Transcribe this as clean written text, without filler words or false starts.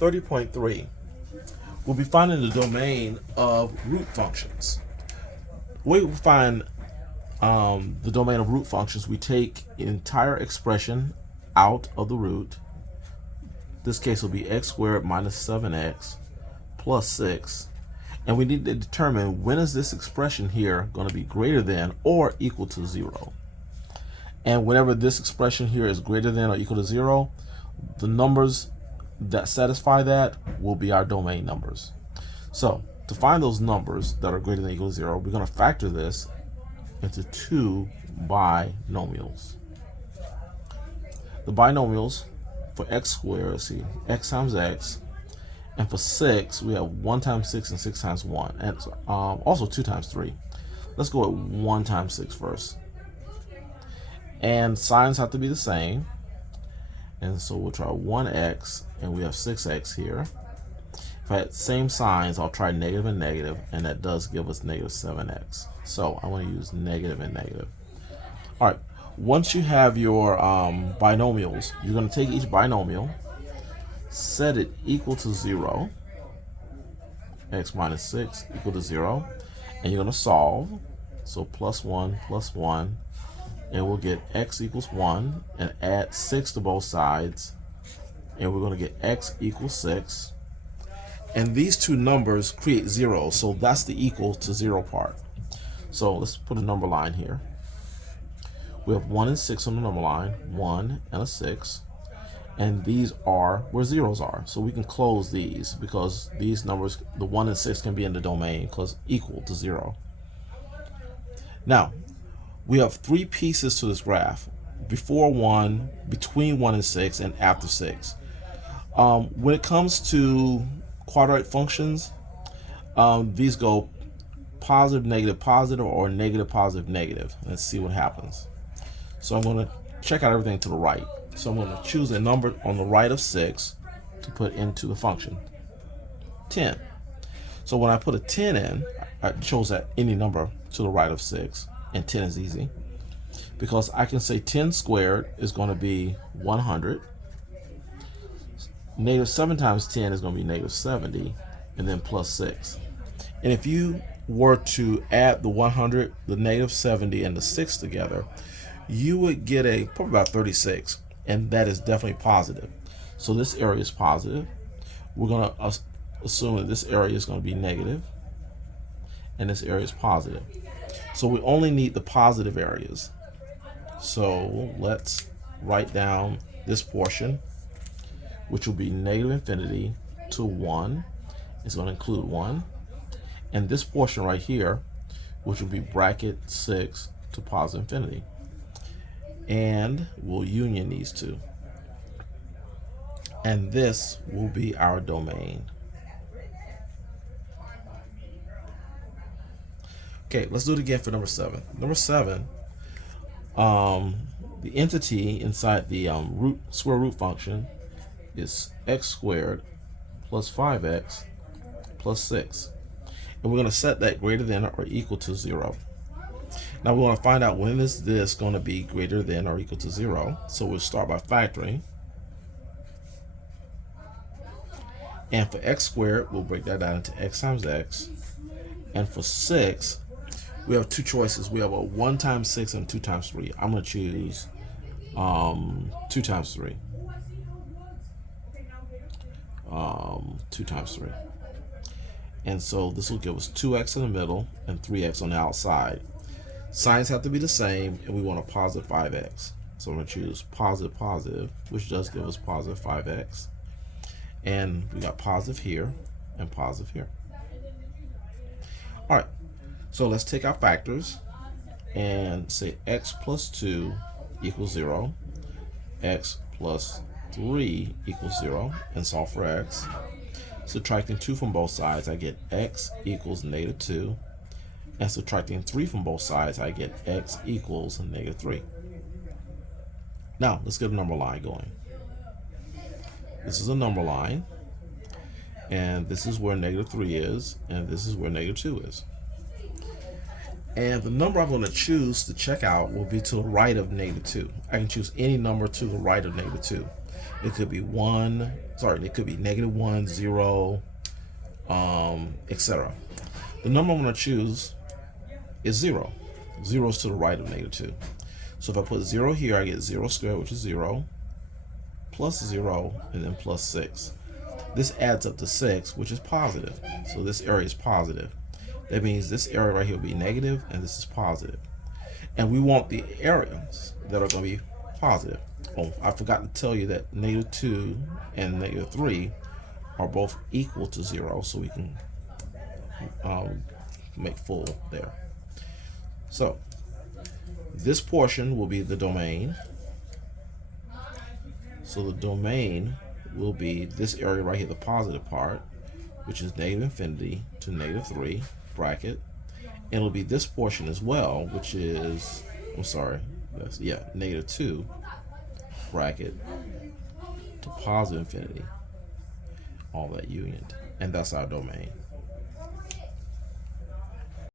30.3, we'll be finding the domain of root functions. We will find the domain of root functions. We take entire expression out of the root. This case will be x squared minus 7x plus 6. And we need to determine when is this expression here going to be greater than or equal to 0. And whenever this expression here is greater than or equal to 0, the numbers that satisfy that will be our domain numbers. So to find those numbers that are greater than or equal to 0, we're going to factor this into two binomials. The binomials for x squared, let's see, x times x, and for 6, we have 1 times 6 and 6 times 1, and also 2 times 3. Let's go with 1 times 6 first. And signs have to be the same. And so we'll try 1x, and we have 6x here. If I had same signs, I'll try negative and negative, and that does give us negative 7x. So I want to use negative and negative. All right, once you have your binomials, you're going to take each binomial, set it equal to 0, x minus 6 equal to 0, and you're going to solve. So plus 1, and we'll get x equals 1, and add 6 to both sides, and we're going to get x equals 6. And these two numbers create 0, so that's the equal to 0 part. So let's put a number line here. We have 1 and 6 on the number line, 1 and a 6, and these are where zeros are. So we can close these because these numbers, the 1 and 6, can be in the domain because equal to 0. Now, we have 3 pieces to this graph: before 1, between 1 and 6, and after 6. When it comes to quadratic functions, these go positive, negative, or negative, positive, negative. Let's see what happens. So I'm going to check out everything to the right. So I'm going to choose a number on the right of 6 to put into the function, 10. So when I put a 10 in, I chose that any number to the right of 6. And 10 is easy because I can say 10 squared is going to be 100. Negative 7 times 10 is going to be negative 70, and then plus 6. And if you were to add the 100, the negative 70, and the 6 together, you would get probably about 36, and that is definitely positive. So this area is positive. We're going to assume that this area is going to be negative, and this area is positive. So we only need the positive areas. So let's write down this portion, which will be negative infinity to 1. It's going to include 1. And this portion right here, which will be bracket 6 to positive infinity. And we'll union these two. And this will be our domain. Okay, let's do it again for number 7. Number 7, the entity inside the square root function is x squared plus 5x plus 6. And we're going to set that greater than or equal to 0. Now we want to find out when is this going to be greater than or equal to 0. So we'll start by factoring. And for x squared, we'll break that down into x times x. And for 6, we have two choices. We have a 1 times 6 and 2 times 3. I'm going to choose 2 times 3. 2 times 3. And so this will give us 2x in the middle and 3x on the outside. Signs have to be the same, and we want a positive 5x. So I'm going to choose positive, which does give us positive 5x. And we got positive here and positive here. All right. So let's take our factors and say x plus 2 equals 0, x plus 3 equals 0, and solve for x. Subtracting 2 from both sides, I get x equals negative 2. And subtracting 3 from both sides, I get x equals negative 3. Now, let's get a number line going. This is a number line, and this is where negative 3 is, and this is where negative 2 is. And the number I'm going to choose to check out will be to the right of negative 2. I can choose any number to the right of negative 2. It could be 1, sorry, it could be -1, 0, etc. The number I'm going to choose is 0. 0 is to the right of -2. So if I put 0 here, I get 0 squared, which is 0, plus 0, and then plus 6. This adds up to 6, which is positive. So this area is positive. That means this area right here will be negative, and this is positive. And we want the areas that are going to be positive. Oh, I forgot to tell you that -2 and -3 are both equal to 0, so we can make full there. So this portion will be the domain. So the domain will be this area right here, the positive part, which is -infinity to -3 bracket. And it'll be this portion as well, which is, I'm sorry, -2 bracket to +infinity, all that union. And that's our domain.